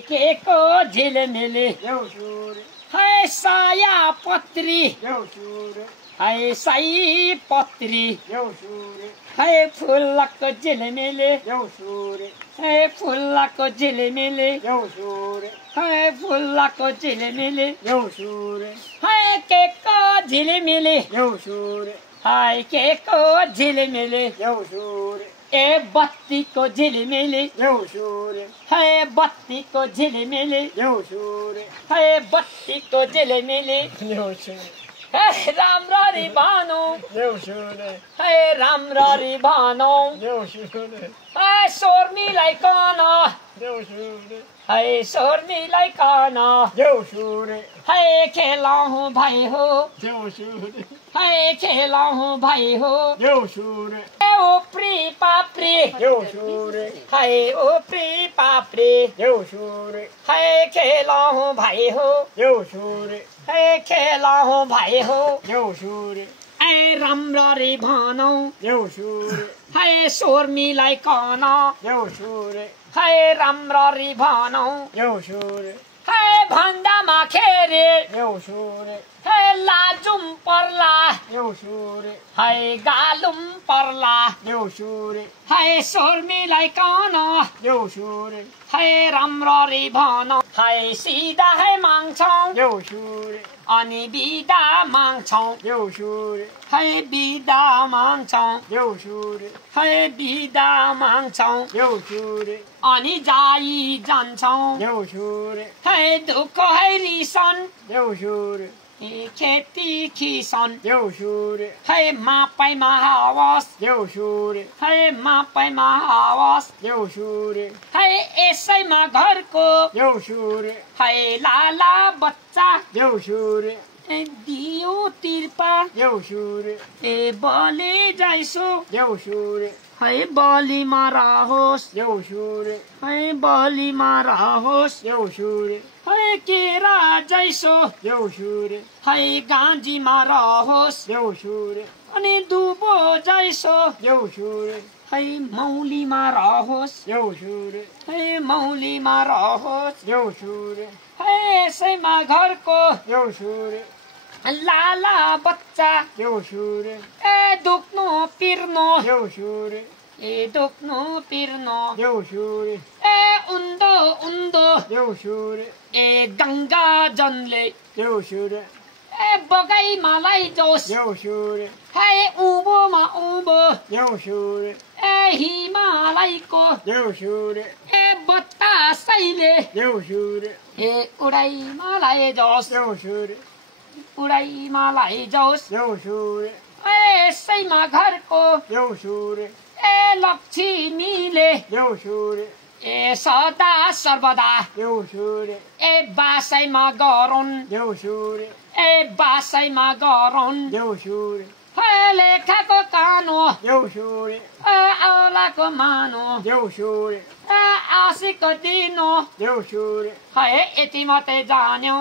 के को झिलमिली है साया पत्री है साई पत्री है फुलको झिलमिली है फुलको झिलमिली है फुलको झिलमिली है के को झिलमिली है के को झिलमिली ए बत्ती को झिलमिली है बत्ती को झिलमिली है बत्ती को झिलमिली है राम्ररी भानु है राम्ररी भानु है शोर्मीलाई कन है शोर्मीलाई कन है खेलाऊ भाइ हो है खेलाऊ भाइ हो उपरी पापरी है उपरी पापरी है खेलाऊ भाइ हो है खेलाऊ भाइ हो ए राम्ररी भनौ है शोर्मीलाई कन है राम्ररी भनौ है भन्दामा खेरे है लाजुम पर्ला है गालुम पर्ला है शोर्मीलाई कन है राम्ररी भनौ है सिधा है माग्छौ अनि बिदा माग्छौ है बिदा माग्छौ है बिदा माग्छौ अनि जाइ जान्छौ है दुःख है रिसन खेती खिसन है मापैमा हावस है मापैमा हावस है यसैमा घरको है लाला बच्चा दियो तिर्पा ए बलि जाइसो है बलिमा रहोस् है बलिमा रहोस् है केरा जैसो है गाँजीमा रहोस् अनि दुबो जैसो है मौलीमा रहोस् है मौलीमा रहोस् है यसैमा घरको लाला बच्चा ए दुख्नु पिर्नु ए दुख्नु पिर्नु ए उन्दो उन्दो ए गङ्गा जनले ए बगाइमा लैजोस् है उँभोमा उँभो ए हिमालयको ए बतासैले ए उडाइमा लैजोस् उडाइमा लैजोस् ए यसैमा घरको ए लक्ष्मीले ए सदा सर्वदा ए बासैमा गरुन् ए बासैमा गरुन् है लेखाको कानो ए औलाको मानो ए आशीको दिनो है यति मात्रै जान्यौ